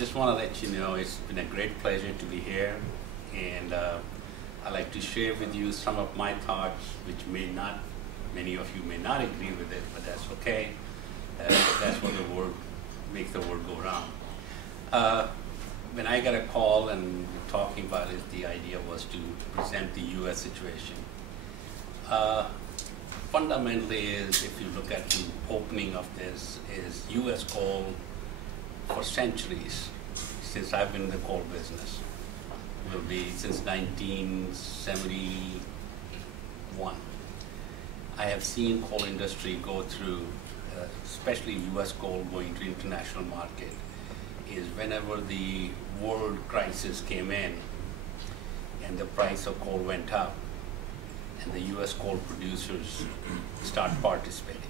just want to let you know it's been a great pleasure to be here, and I'd like to share with you some of my thoughts, which many of you may not agree with it, but that's okay. That's what the world makes the world go round. When I got a call and talking about it, the idea was to present the U.S. situation. Fundamentally, is if you look at the opening of this, is U.S. coal for centuries, since I've been in the coal business, will be since 1971. I have seen coal industry go through, especially U.S. coal going to international market, is whenever the world crisis came in and the price of coal went up, and the U.S. coal producers start participating.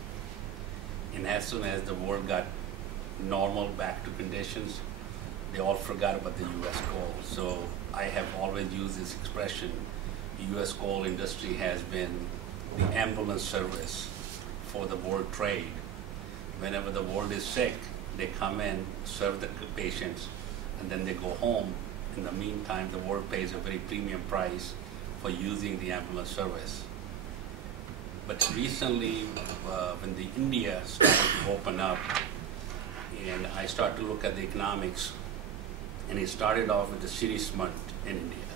And as soon as the world got normal back to conditions, they all forgot about the U.S. coal. So I have always used this expression, the U.S. coal industry has been the ambulance service for the world trade. Whenever the world is sick, they come in, serve the patients, and then they go home. In the meantime, the world pays a very premium price for using the ambulance service. But recently, when the India started to open up, and I started to look at the economics, and it started off with the city cement in India.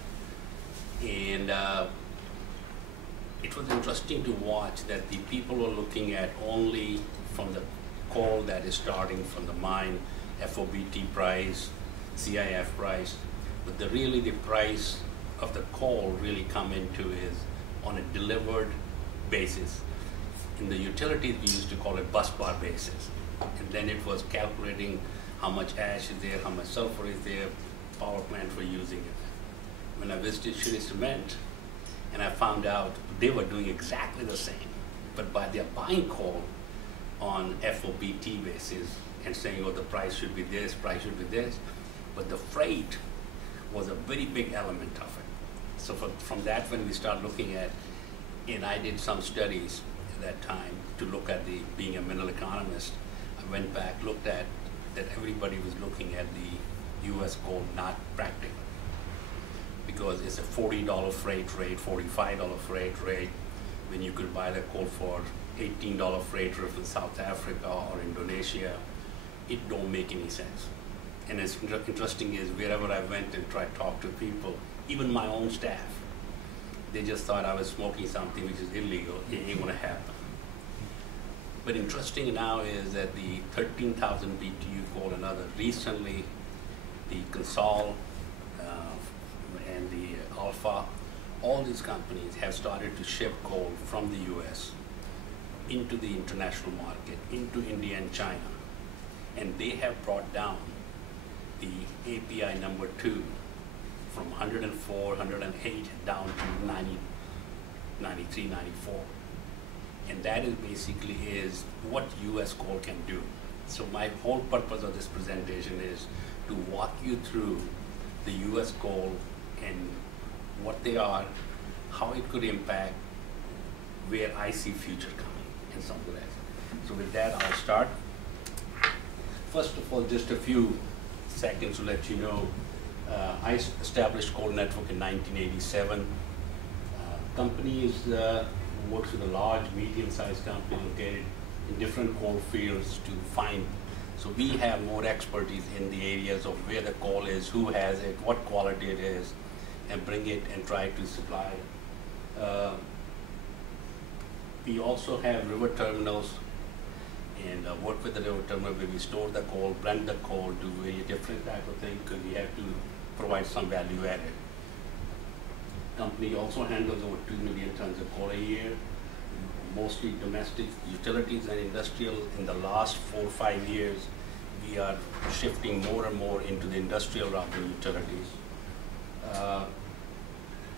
And it was interesting to watch that the people were looking at only from the coal that is starting from the mine, FOBT price, CIF price, but really the price of the coal really come into is on a delivered basis. In the utilities, we used to call it bus bar basis. And then it was calculating how much ash is there, how much sulfur is there, power plant were using it. When I visited Shri Cement, and I found out they were doing exactly the same, but they're buying coal on FOBT basis and saying, oh, the price should be this, price should be this, but the freight was a very big element of it. So from that, when we start looking at, and I did some studies at that time to look at being a mineral economist, I went back, looked at that everybody was looking at the U.S. coal not practical, because it's a $40 freight rate, $45 freight rate, when you could buy the coal for $18 freight rate from South Africa or Indonesia. It don't make any sense. And it's interesting is wherever I went and tried to talk to people, even my own staff, they just thought I was smoking something which is illegal. It ain't gonna happen. But interesting now is that the 13,000 BTU coal and other, recently the Consol and the Alpha, all these companies have started to ship coal from the US into the international market, into India and China. And they have brought down the API number 2 from 104, 108 down to 90, 93, 94. And that is basically is what US coal can do. So my whole purpose of this presentation is to walk you through the US coal and what they are, how it could impact, where I see future coming and something like that. So with that, I'll start. First of all, just a few seconds to let you know, I established Coal Network in 1987. Company works with a large, medium-sized company located in different coal fields to find. So we have more expertise in the areas of where the coal is, who has it, what quality it is, and bring it and try to supply. We also have river terminals and work with the river terminal where we store the coal, blend the coal, do very different type of thing because we have to provide some value added. Company also handles over 2 million tons of coal a year, mostly domestic utilities and industrial. In the last 4 or 5 years, we are shifting more and more into the industrial rather than utilities.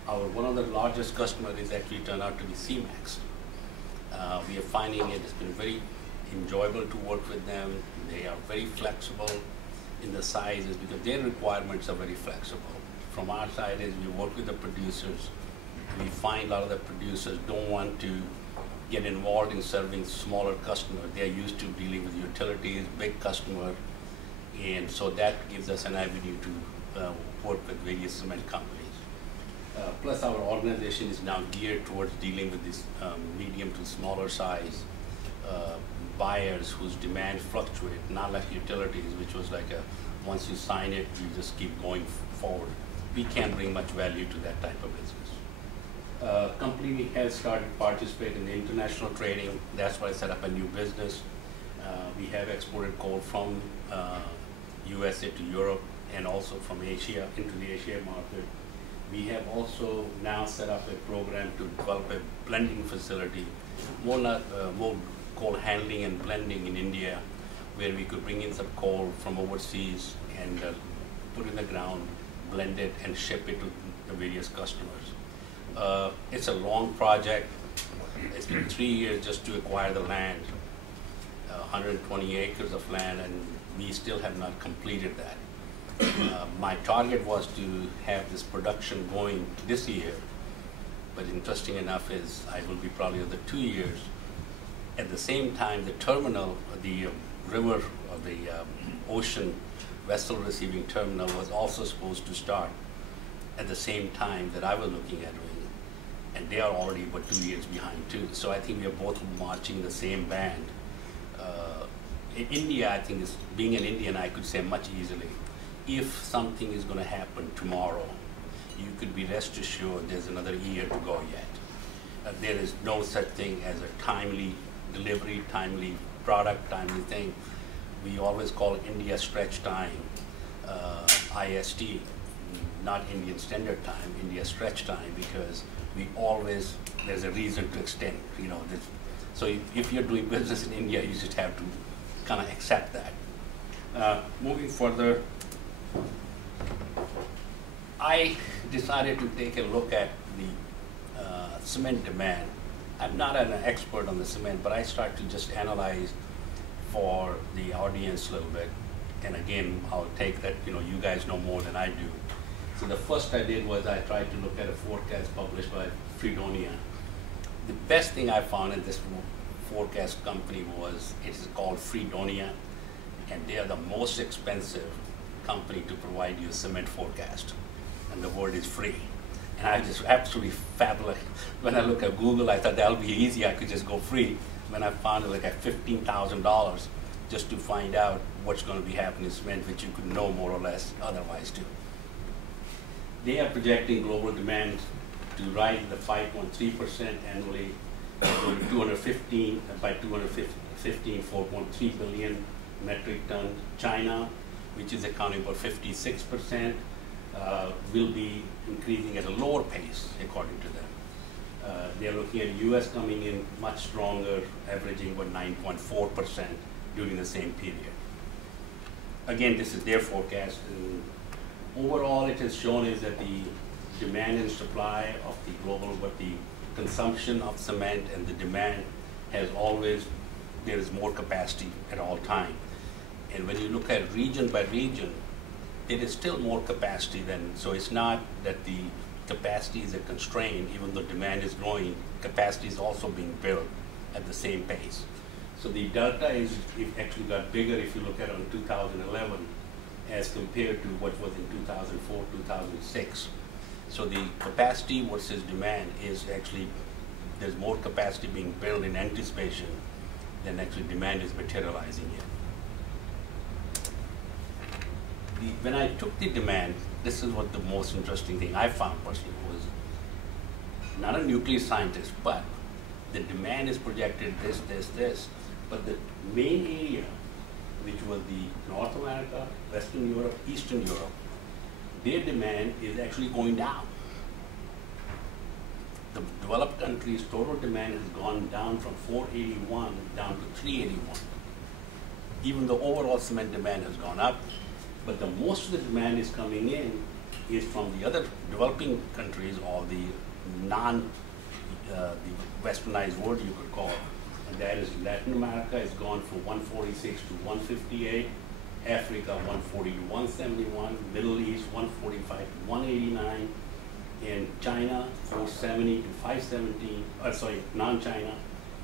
One of the largest customers is actually turned out to be CMAX. We are finding it's been very enjoyable to work with them. They are very flexible in the sizes because their requirements are very flexible. From our side is we work with the producers. We find a lot of the producers don't want to get involved in serving smaller customers. They are used to dealing with utilities, big customers, And so that gives us an avenue to work with various cement companies. Plus our organization is now geared towards dealing with these medium to smaller size buyers whose demand fluctuate, not like utilities, which was like a, once you sign it, you just keep going forward. We can't bring much value to that type of business. Company has started participating in the international trading. That's why I set up a new business. We have exported coal from USA to Europe and also from Asia into the Asia market. We have also now set up a program to develop a blending facility, more coal handling and blending in India, where we could bring in some coal from overseas and put in the ground, blend it, and ship it to the various customers. It's a long project. It's been 3 years just to acquire the land, 120 acres of land, and we still have not completed that. My target was to have this production going this year, but interesting enough is I will be probably another 2 years. At the same time, the terminal, the river or the ocean vessel receiving terminal was also supposed to start at the same time that I was looking at doing it. And they are already about 2 years behind too. So I think we are both marching the same band. In India, I think, being an Indian, I could say much easily, if something is going to happen tomorrow, you could be rest assured there's another year to go yet. There is no such thing as a timely delivery, timely product, timely thing. We always call India stretch time, IST, not Indian Standard Time, India stretch time, because we always, there's a reason to extend, you know. So if you're doing business in India, you just have to kind of accept that. Moving further, I decided to take a look at the cement demand. I'm not an expert on the cement, but I start to just analyze for the audience a little bit. And again, I'll take that, you know, you guys know more than I do. So the first I did was I tried to look at a forecast published by Fredonia. The best thing I found in this forecast company was, it is called Fredonia, and they are the most expensive company to provide you a cement forecast. And the word is free. And I just absolutely fabulous. When I look at Google, I thought that'll be easy, I could just go free. When I found it like at $15,000 just to find out what's going to be happening in cement, which you could know more or less otherwise too. They are projecting global demand to rise at 5.3% annually, by 2015, 4.3 billion metric tons. China, which is accounting for 56%, will be increasing at a lower pace, according to them. They are looking at US coming in much stronger, averaging about 9.4% during the same period. Again, this is their forecast. And overall, it has shown is that the demand and supply of the global, but the consumption of cement and the demand has always, there is more capacity at all time. And when you look at region by region, there is still more capacity than, so it's not that the capacity is a constraint, even though demand is growing, capacity is also being built at the same pace. So the delta is, it actually got bigger if you look at it in 2011 as compared to what was in 2004, 2006. So the capacity versus demand is actually, there's more capacity being built in anticipation than actually demand is materializing yet. When I took the demand, this is what the most interesting thing I found personally was, not a nuclear scientist, but the demand is projected this, but the main area, which was the North America, Western Europe, Eastern Europe, their demand is actually going down. The developed countries' total demand has gone down from 481 down to 381. Even though overall cement demand has gone up, but the most of the demand is coming in is from the other developing countries, or the the westernized world you could call, and that is Latin America has gone from 146 to 158, Africa 140 to 171, Middle East 145 to 189, and China 470 to 517, non-China,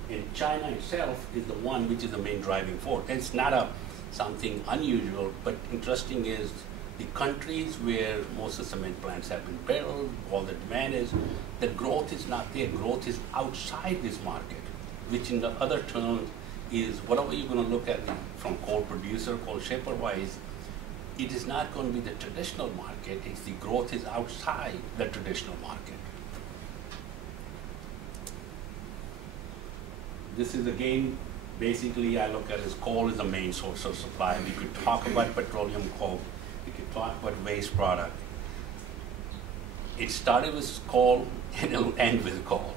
and China itself is the one which is the main driving force. It's not a something unusual, but interesting is the countries where most of the cement plants have been built, all the demand is, the growth is not there. Growth is outside this market, which in the other terms is whatever you're going to look at from coal producer, coal shipper wise, it is not going to be the traditional market. It's the growth is outside the traditional market. This is again, basically I look at as coal is the main source of supply. We could talk about petroleum coke. We could talk about waste product. It started with coal and it'll end with coal.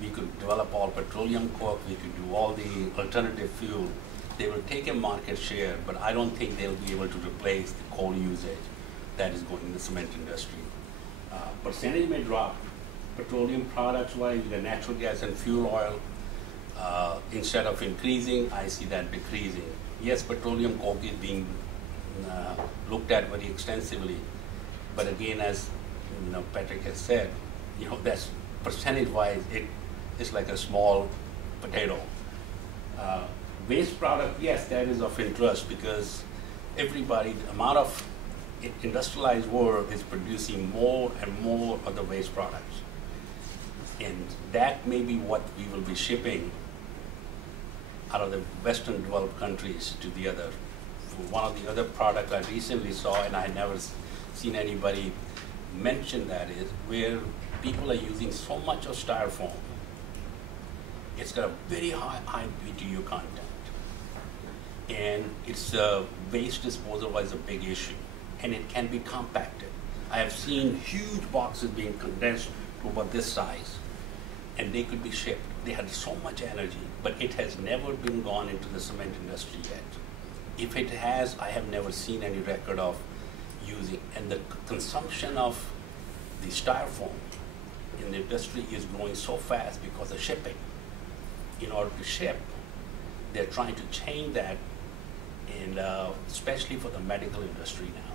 We could develop all petroleum coke, we could do all the alternative fuel. They will take a market share, but I don't think they'll be able to replace the coal usage that is going in the cement industry. Percentage may drop. Petroleum products wise, the natural gas and fuel oil, instead of increasing, I see that decreasing. Yes, petroleum coke is being looked at very extensively, but again, as Patrick has said, that's percentage-wise, it's like a small potato. Waste product, yes, that is of interest because everybody, the amount of industrialized world is producing more and more of the waste products, and that may be what we will be shipping out of the Western developed countries to the other. One of the other products I recently saw, and I had never seen anybody mention that, is where people are using so much of styrofoam. It's got a very high BTU content. And it's waste disposal is a big issue. And it can be compacted. I have seen huge boxes being condensed to about this size. And they could be shipped. They had so much energy, but it has never been gone into the cement industry yet. If it has, I have never seen any record of using. And the consumption of the styrofoam in the industry is growing so fast because of shipping. In order to ship, they're trying to change that, and especially for the medical industry now.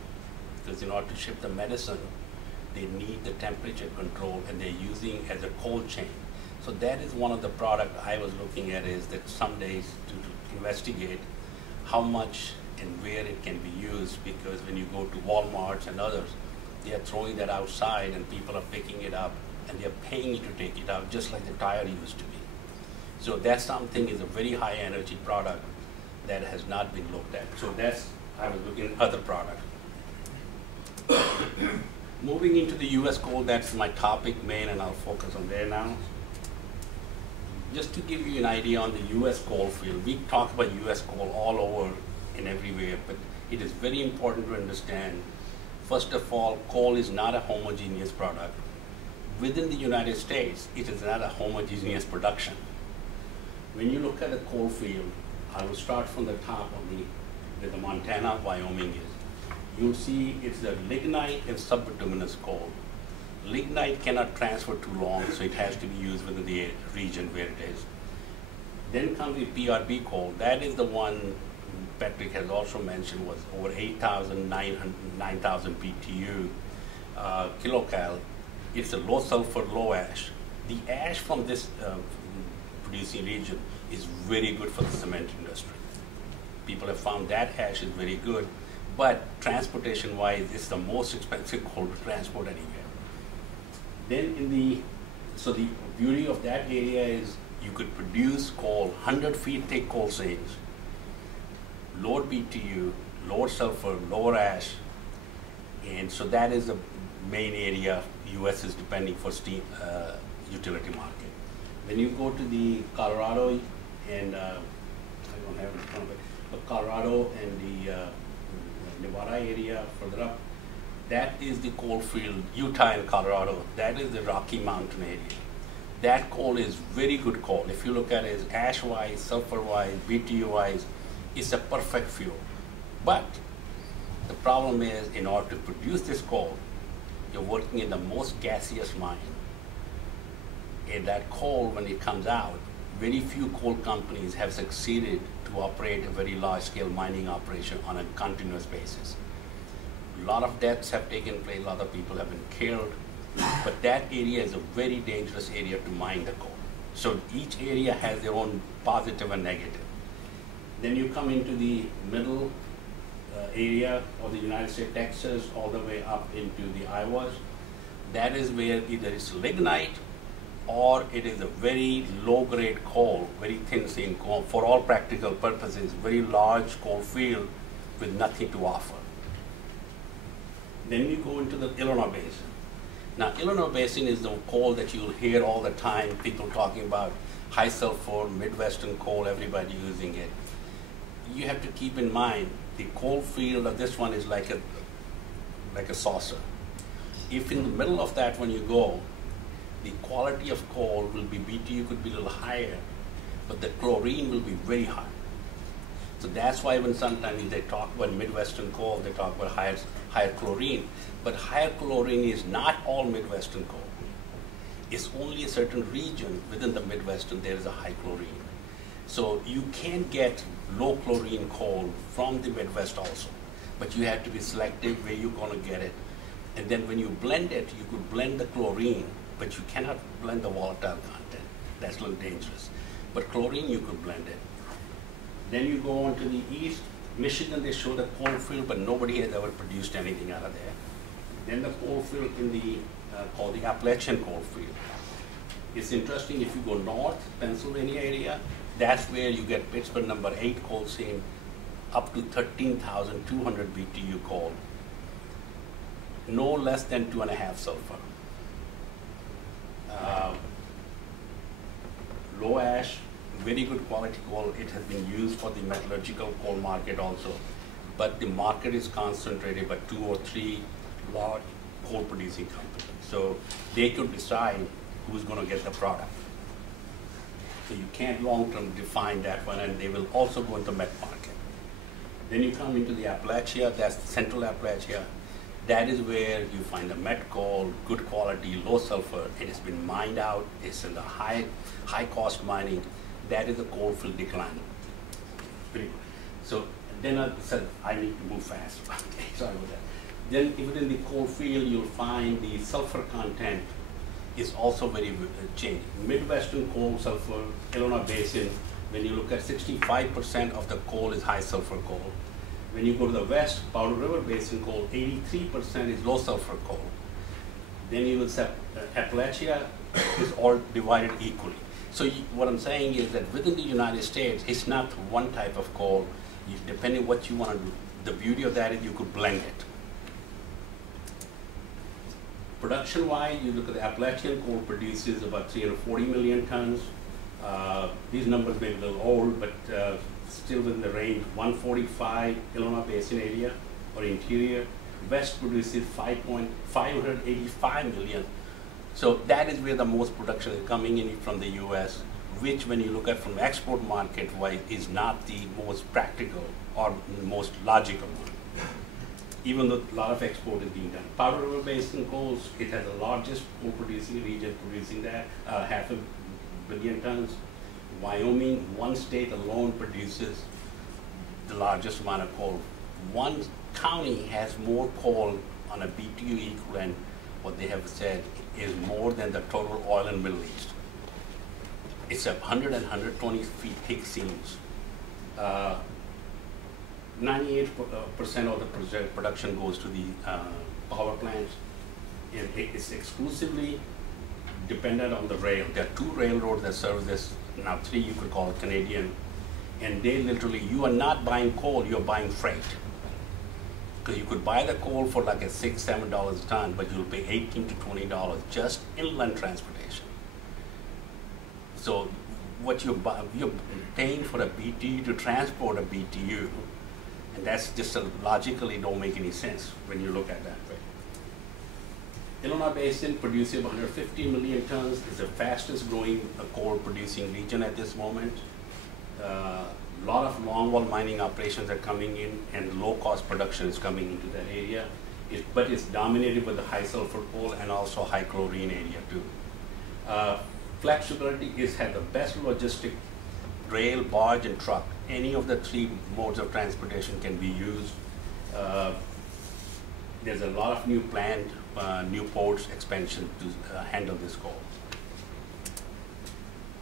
Because in order to ship the medicine, they need the temperature control, and they're using as a cold chain. So that is one of the products I was looking at, is that some days to investigate how much and where it can be used, because when you go to Walmart and others, they are throwing that outside and people are picking it up and they are paying you to take it out, just like the tire used to be. So that's something is a very high energy product that has not been looked at. So that's, I was looking at other products. Moving into the US coal, that's my topic main, and I'll focus on there now. Just to give you an idea on the US coal field, we talk about US coal all over and everywhere, but it is very important to understand, first of all, coal is not a homogeneous product. Within the United States, it is not a homogeneous production. When you look at a coal field, I will start from the top of where the Montana, Wyoming is. You'll see it's a lignite and subbituminous coal. Lignite cannot transfer too long, so it has to be used within the region where it is. Then comes the PRB coal. That is the one Patrick has also mentioned was over 8,000, 9,000 BTU kilocal. It's a low sulfur, low ash. The ash from this producing region is very good for the cement industry. People have found that ash is very good, but transportation-wise, it's the most expensive coal to transport anywhere. Then so the beauty of that area is you could produce coal, 100 feet thick coal seams, lower BTU, lower sulfur, lower ash, and so that is the main area US is depending for steam utility market. When you go to the Colorado and I don't have it in front of it, but Colorado and the Nevada area further up, that is the coal field, Utah and Colorado, that is the Rocky Mountain area. That coal is very good coal. If you look at it as ash-wise, sulfur-wise, BTU-wise, it's a perfect fuel. But the problem is, in order to produce this coal, you're working in the most gaseous mine. And that coal, when it comes out, very few coal companies have succeeded to operate a very large-scale mining operation on a continuous basis. A lot of deaths have taken place, a lot of people have been killed, but that area is a very dangerous area to mine the coal. So each area has their own positive and negative. Then you come into the middle area of the United States, Texas, all the way up into the Iowas. That is where either it's lignite or it is a very low-grade coal, very thin seam coal, for all practical purposes, very large coal field with nothing to offer. Then you go into the Illinois Basin. Now, Illinois Basin is the coal that you'll hear all the time, people talking about high sulfur, Midwestern coal, everybody using it. You have to keep in mind, the coal field of this one is like a saucer. If in the middle of that when you go, the quality of coal will be BTU could be a little higher, but the chlorine will be very high. So that's why when sometimes they talk about Midwestern coal, they talk about higher chlorine. But higher chlorine is not all Midwestern coal. It's only a certain region within the Midwestern there is a high chlorine. So you can get low chlorine coal from the Midwest also, but you have to be selective where you're going to get it. And then when you blend it, you could blend the chlorine, but you cannot blend the volatile content. That's a little dangerous. But chlorine, you could blend it. Then you go on to the east. Michigan, they show the coal field, but nobody has ever produced anything out of there. Then the coal field in the, called the Appalachian coal field. It's interesting, if you go north, Pennsylvania area, that's where you get Pittsburgh number 8 coal seam, up to 13,200 BTU coal. No less than 2.5 sulfur. Low ash, very good quality coal. It has been used for the metallurgical coal market also, but the market is concentrated by 2 or 3 large coal producing companies. So they could decide who's going to get the product. So you can't long-term define that one, and they will also go into met market. Then you come into the Appalachia, that's central Appalachia. That is where you find the met coal, good quality, low sulfur. It has been mined out. It's in the high cost mining. That is the coal field decline. So then I said, I need to move fast. Okay, sorry about that. Then within the coal field, you'll find the sulfur content is also very changed. Midwestern coal, sulfur, Illinois Basin, when you look at 65% of the coal is high sulfur coal. When you go to the west, Powder River Basin coal, 83% is low sulfur coal. Then you will say Appalachia is all divided equally. So what I'm saying is that within the United States, it's not one type of coal. Depending what you want to do, the beauty of that is you could blend it. Production-wise, you look at the Appalachian coal produces about 340 million tons. These numbers may be a little old, but still within the range. 145 Illinois Basin area or interior. West produces 585 million. So that is where the most production is coming in from the US, which when you look at from export market wise is not the most practical or most logical one. Even though a lot of export is being done. Powder River Basin coals, it has the largest coal producing region producing that, 500 million tons. Wyoming, one state alone produces the largest amount of coal. One county has more coal on a BTU equivalent, what they have said is more than the total oil in the Middle East. It's 100 and 120 feet thick seams. 98% of the production goes to the power plants. And it's exclusively dependent on the rail. There are 2 railroads that serve this, now 3 you could call it Canadian. And they literally, you are not buying coal, you're buying freight. Because you could buy the coal for like a $6, $7 a ton, but you'll pay $18 to $20 just inland transportation. So what you're paying for a BTU to transport a BTU, and that's just logically don't make any sense when you look at that way. Illinois Basin produces 150 million tons. It's the fastest growing coal producing region at this moment. A lot of longwall mining operations are coming in, and low cost production is coming into that area. But it's dominated by the high sulfur coal and also high chlorine area too. Flexibility has the best logistic, rail, barge, and truck. Any of the 3 modes of transportation can be used. There's a lot of new planned, new ports expansion to handle this coal.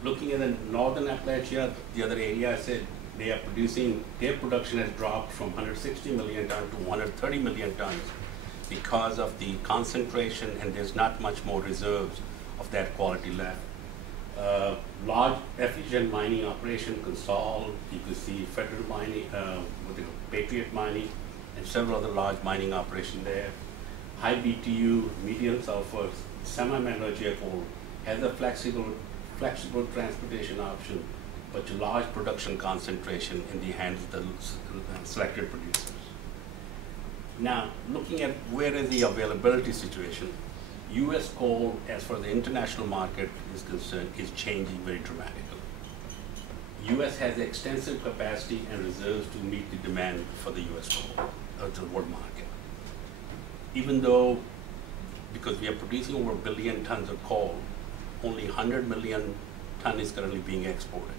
Looking at the northern Appalachia, the other area I said, they are producing, their production has dropped from 160 million tons to 130 million tons because of the concentration, and there's not much more reserves of that quality left. Large efficient mining operation, Consol, you could see Federal Mining, with the Patriot Mining, and several other large mining operations there. High BTU, medium sulfur, semi-metallurgical coal has a flexible transportation option, but to large production concentration in the hands of the selected producers. Now, looking at where is the availability situation, U.S. coal, as far as the international market is concerned, is changing very dramatically. U.S. has extensive capacity and reserves to meet the demand for the U.S. coal, to the world market. Even though, because we are producing over 1 billion tons of coal, only 100 million tons is currently being exported.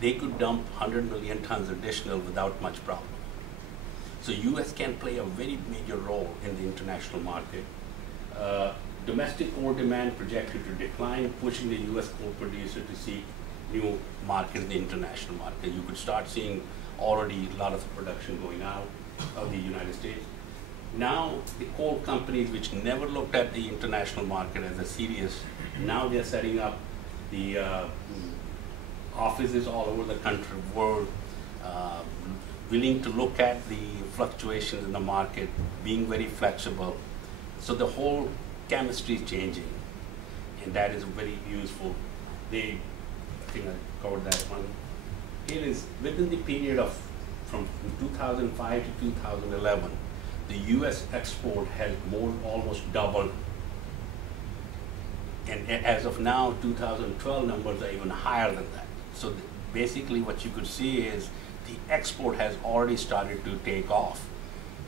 They could dump 100 million tons additional without much problem. So U.S. can play a very major role in the international market. Domestic coal demand projected to decline, pushing the U.S. coal producer to seek new market in the international market. You could start seeing already a lot of production going out of the United States. Now, the coal companies which never looked at the international market as a serious, now they're setting up the offices all over the country, world, willing to look at the fluctuations in the market, being very flexible. So the whole chemistry is changing, and that is very useful. I think I covered that one. It is within the period of from 2005 to 2011, the U.S. export has almost doubled. And as of now, 2012 numbers are even higher than that. So basically what you could see is the export has already started to take off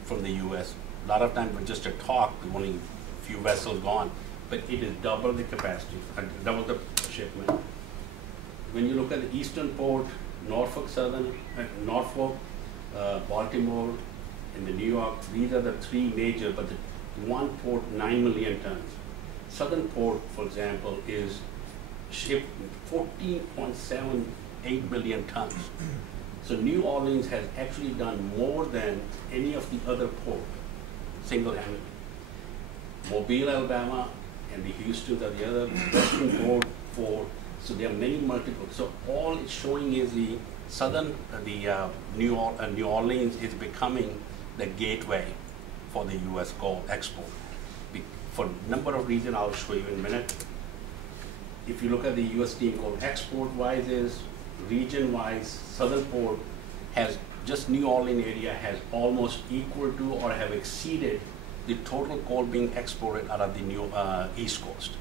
from the U.S. A lot of times with just a talk, with only a few vessels gone, but it is double the capacity, double the shipment. When you look at the eastern port, Norfolk Southern, Norfolk, Baltimore, and the New York, these are the three major, but the one port, 9 million tons. Southern port, for example, is shipped 14.78 million tons. So New Orleans has actually done more than any of the other ports, single-handedly. Mobile, Alabama, and the Houston are the other, western port, Ford. So there are many multiple. So all it's showing is the southern, New Orleans is becoming the gateway for the U.S. coal export. For a number of reasons I'll show you in a minute. If you look at the U.S. steam coal export-wise, is region-wise, southern port has just New Orleans area has almost equal to or have exceeded the total coal being exported out of the East Coast.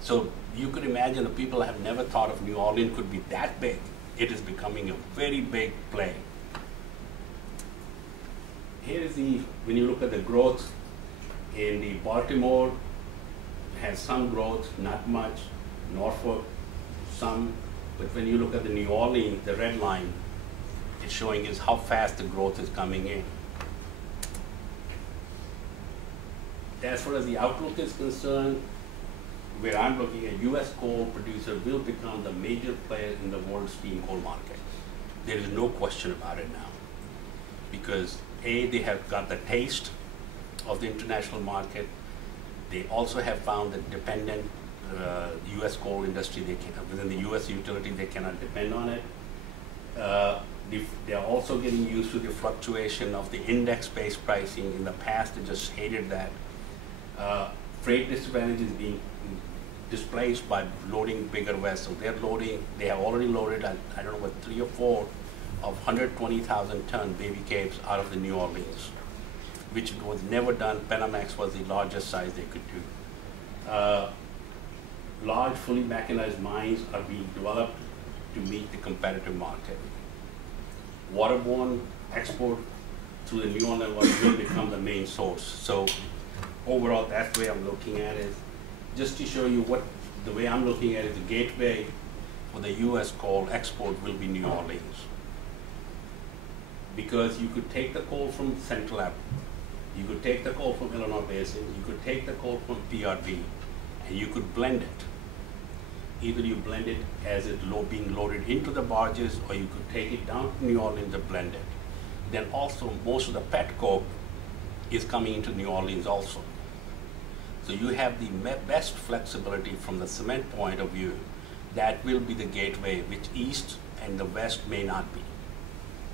So you could imagine the people have never thought of New Orleans could be that big. It is becoming a very big play. Here is when you look at the growth in the Baltimore, has some growth, not much. Norfolk, some. But when you look at the New Orleans, the red line, it's showing is how fast the growth is coming in. As far as the outlook is concerned, where I'm looking at, U.S. coal producer will become the major player in the world steam coal market. There is no question about it now. Because A, they have got the taste of the international market. They also have found that dependent U.S. coal industry, within the U.S. utility, they cannot depend on it. They are also getting used to the fluctuation of the index-based pricing. In the past, they just hated that. Freight disadvantage is being displaced by loading bigger vessels. They have already loaded, I don't know what, 3 or 4 of 120,000 ton baby capes out of the New Orleans, which was never done. Panamax was the largest size they could do. Large, fully mechanized mines are being developed to meet the competitive market. Waterborne export through the New Orleans will become the main source. So overall, that's the way I'm looking at it. Just to show you the way I'm looking at it, the gateway for the U.S. coal export will be New Orleans. Because you could take the coal from Central Africa, you could take the coal from Illinois Basin, you could take the coal from PRB, and you could blend it. Either you blend it as it being loaded into the barges, or you could take it down to New Orleans and blend it. Then also, most of the petcoke is coming into New Orleans also. So you have the best flexibility from the cement point of view. That will be the gateway, which East and the West may not be.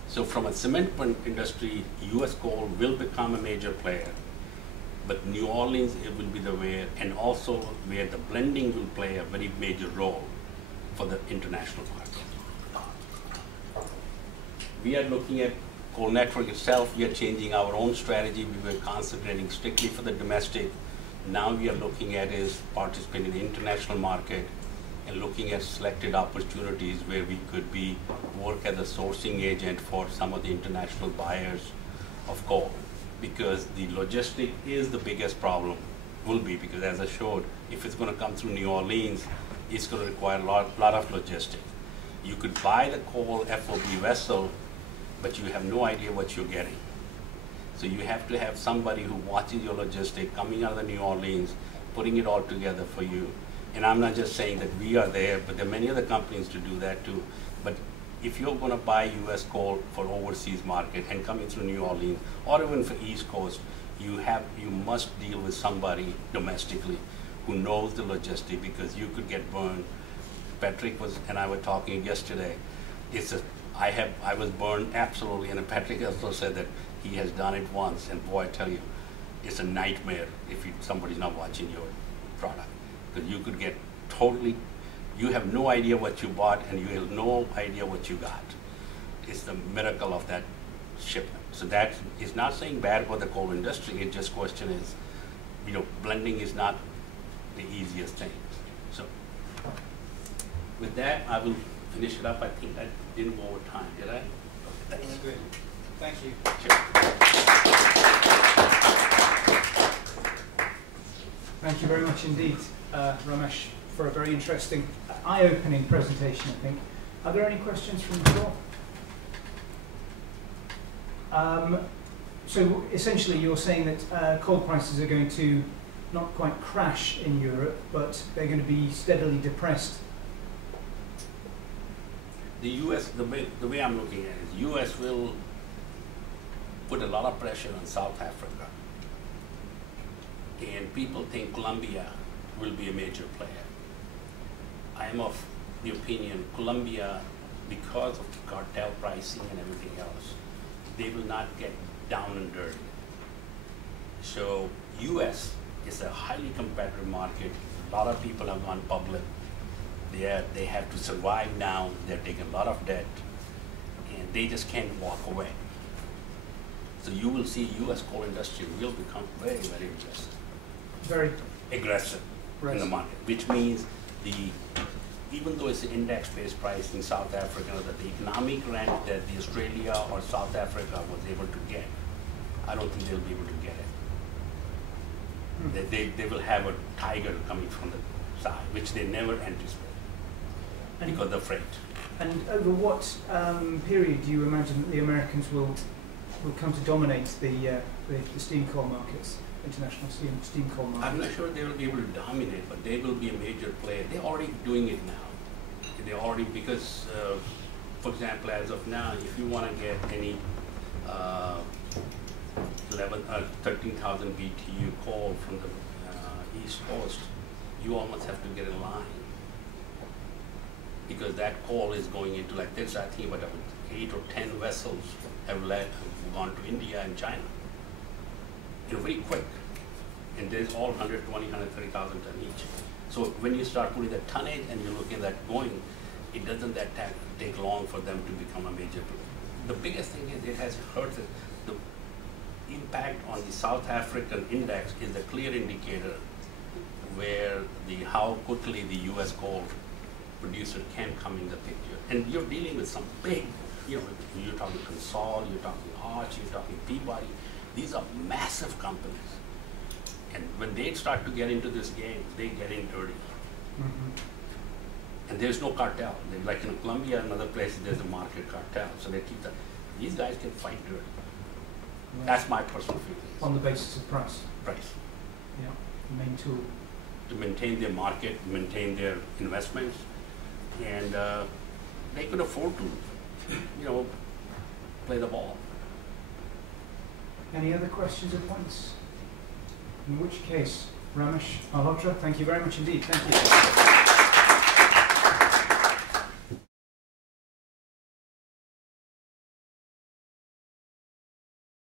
So from a cement industry, US coal will become a major player, but New Orleans, it will be the way, and also where the blending will play a very major role for the international market. We are looking at coal network itself. We are changing our own strategy. We were concentrating strictly for the domestic. Now we are looking at is participating in the international market and looking at selected opportunities where we could work as a sourcing agent for some of the international buyers of coal, because the logistic is the biggest problem, will be, because as I showed, if it's going to come through New Orleans, it's going to require a lot of logistics. You could buy the coal FOB vessel, but you have no idea what you're getting. So you have to have somebody who watches your logistic coming out of the New Orleans, putting it all together for you. And I'm not just saying that we are there, but there are many other companies to do that too. But if you're going to buy US coal for overseas market and coming through New Orleans, or even for East Coast, you must deal with somebody domestically who knows the logistic, because you could get burned. Patrick and I were talking yesterday. I was burned absolutely, and Patrick also said that he has done it once, and boy, I tell you, it's a nightmare if somebody's not watching your product. Because you could get you have no idea what you bought, and you have no idea what you got. It's the miracle of that shipment. So that is not saying bad about the coal industry. It's just question is, blending is not the easiest thing. So with that, I will finish it up. I think I didn't go over time, did I? Okay, thanks. Good. Thank you. Sure. Thank you very much indeed, Ramesh, for a very interesting, eye-opening presentation, I think. Are there any questions from the floor? So essentially you're saying that coal prices are going to not quite crash in Europe, but they're going to be steadily depressed. The US, the way I'm looking at it, US will put a lot of pressure on South Africa. And people think Colombia will be a major player. I am of the opinion Colombia, because of the cartel pricing and everything else, they will not get down and dirty. So US is a highly competitive market. A lot of people have gone public. They have to survive now. They're taking a lot of debt, and they just can't walk away. So you will see US coal industry will become very, very aggressive. Very aggressive right. In the market, which means even though it's an index-based price in South Africa, that the economic rent that the Australia or South Africa was able to get, I don't think they'll be able to get it. They will have a tiger coming from the side, which they never anticipated because of the freight. And over what period do you imagine that the Americans will come to dominate the steam coal markets, international steam coal markets? I'm not sure they will be able to dominate, but they will be a major player. They're already doing it now. They're already, because, for example, as of now, if you want to get any 13,000 BTU coal from the East Coast, you almost have to get in line, because that coal is going into, like this, I think about 8 or 10 vessels have gone to India and China. Very quick. And there's all 120, 130,000 ton each. So when you start putting the tonnage and you're looking at that going, it doesn't take long for them to become a major player. The biggest thing is it has hurt the impact on the South African index is a clear indicator where how quickly the US coal producer can come in the picture. And you're dealing with some big, you're talking Consol, you're talking Arch, you're talking Peabody. These are massive companies. And when they start to get into this game, they get in dirty. And there's no cartel. Like in Colombia and other places, there's a market cartel. So they keep that. These guys can fight dirty. Right. That's my personal feeling. On the basis of price? Price. Yeah, the main tool. to maintain their market, maintain their investments, and they could afford to, play the ball. Any other questions or points? In which case, Ramesh Malhotra, thank you very much indeed. Thank you.